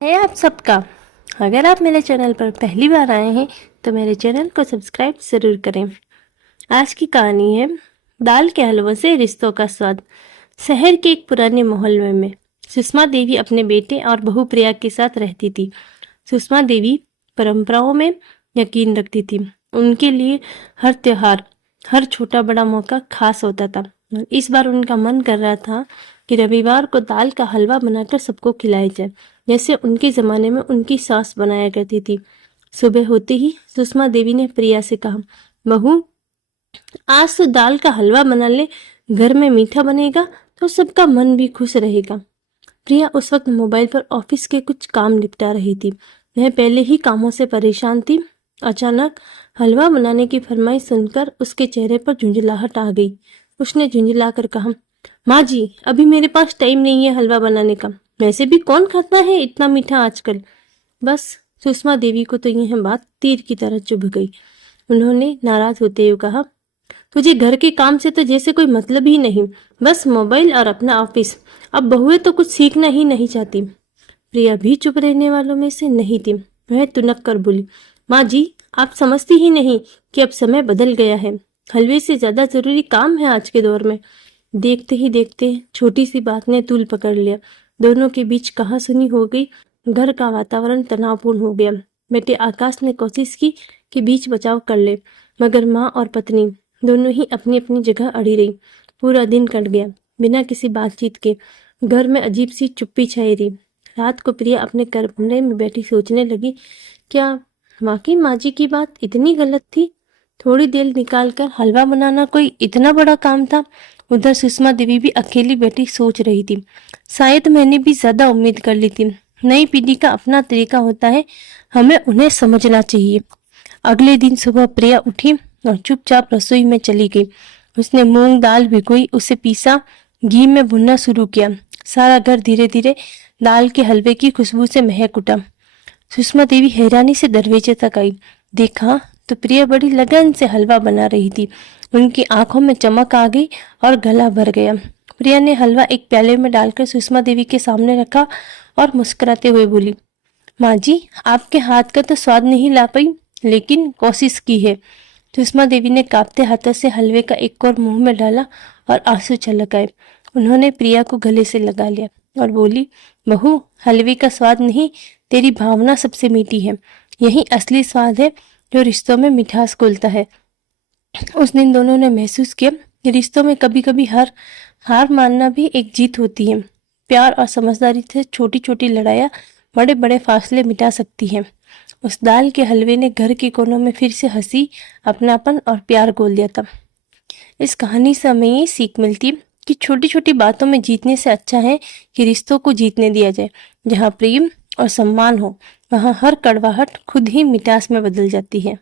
है आप सबका। अगर आप मेरे चैनल पर पहली बार आए हैं तो मेरे चैनल को सब्सक्राइब ज़रूर करें। आज की कहानी है दाल के हलवे से रिश्तों का स्वाद। शहर के एक पुराने मोहल्ले में सुषमा देवी अपने बेटे और बहू प्रिया के साथ रहती थी। सुषमा देवी परंपराओं में यकीन रखती थी। उनके लिए हर त्योहार, हर छोटा बड़ा मौका खास होता था। इस बार उनका मन कर रहा था कि रविवार को दाल का हलवा बनाकर सबको खिलाया जाए, जैसे उनके ज़माने में उनकी सास बनाया करती थी। सुबह होते ही सुषमा देवी ने प्रिया से कहा, बहू आज तो दाल का हलवा बना ले, घर में मीठा बनेगा तो सबका मन भी खुश रहेगा। प्रिया उस वक्त मोबाइल पर ऑफिस के कुछ काम निपटा रही थी। वह पहले ही कामों से परेशान थी। अचानक हलवा बनाने की फरमाइश सुनकर उसके चेहरे पर झुंझलाहट आ गई। उसने झुंझलाकर कहा, माँ जी, अभी मेरे पास टाइम नहीं है हलवा बनाने का। वैसे भी कौन खाता है इतना मीठा आजकल। बस सुषमा देवी को तो यह बात तीर की तरह चुभ गई। उन्होंने नाराज होते हुए कहा, तुझे घर के काम से तो जैसे कोई मतलब ही नहीं, बस मोबाइल और अपना ऑफिस। अब बहुएं तो कुछ सीखना ही नहीं चाहती। प्रिया भी चुप रहने वालों में से नहीं थी। वह तुनक कर बोली, माँ जी, आप समझती ही नहीं कि अब समय बदल गया है। हलवे से ज्यादा जरूरी काम है आज के दौर में। देखते ही देखते छोटी सी बात ने तूल पकड़ लिया। दोनों के बीच कहासुनी हो गई। घर का वातावरण तनावपूर्ण हो गया। बेटे आकाश ने कोशिश की कि बीच बचाव कर ले, मगर माँ और पत्नी दोनों ही अपनी अपनी जगह अड़ी रही। पूरा दिन कट गया बिना किसी बातचीत के। घर में अजीब सी चुप्पी छाई रही। रात को प्रिया अपने कमरे में बैठी सोचने लगी, क्या वाकई माँ जी की बात इतनी गलत थी? थोड़ी देर निकालकर हलवा बनाना कोई इतना बड़ा काम था? उधर सुषमा देवी भी अकेली बैठी सोच रही थी। शायद मैंने भी ज्यादा उम्मीद कर ली थी। नई पीढ़ी का अपना तरीका होता है, हमें उन्हें समझना चाहिए। अगले दिन सुबह प्रिया उठी और चुपचाप रसोई में चली गई। उसने मूंग दाल भिगोई, उसे पीसा, घी में भुनना शुरू किया। सारा घर धीरे धीरे दाल के हलवे की खुशबू से महक उठा। सुषमा देवी हैरानी से दरवाजे तक आई। देखा तो प्रिया बड़ी लगन से हलवा बना रही थी। उनकी आंखों में चमक आ गई और गला भर गया। प्रिया ने हलवा एक प्याले में डालकर सुषमा देवी के सामने रखा और मुस्कुराते हुए बोली, माँ जी, आपके हाथ का तो स्वाद नहीं ला पाई, लेकिन कोशिश की है। सुषमा देवी ने कांपते हाथों से हलवे का एक और मुंह में डाला और आंसू छलक आए। उन्होंने प्रिया को गले से लगा लिया और बोली, बहू, हलवे का स्वाद नहीं, तेरी भावना सबसे मीठी है। यही असली स्वाद है जो रिश्तों में मिठास घोलता है। उस दिन दोनों ने महसूस किया कि रिश्तों में कभी कभी हार मानना भी एक जीत होती है। प्यार और समझदारी से छोटी छोटी लड़ाइयाँ बड़े बड़े फासले मिटा सकती हैं। उस दाल के हलवे ने घर के कोनों में फिर से हंसी, अपनापन और प्यार घोल दिया था। इस कहानी से हमें ये सीख मिलती है कि छोटी छोटी बातों में जीतने से अच्छा है कि रिश्तों को जीतने दिया जाए। जहाँ प्रेम और सम्मान हो, वहाँ हर कड़वाहट खुद ही मिठास में बदल जाती है।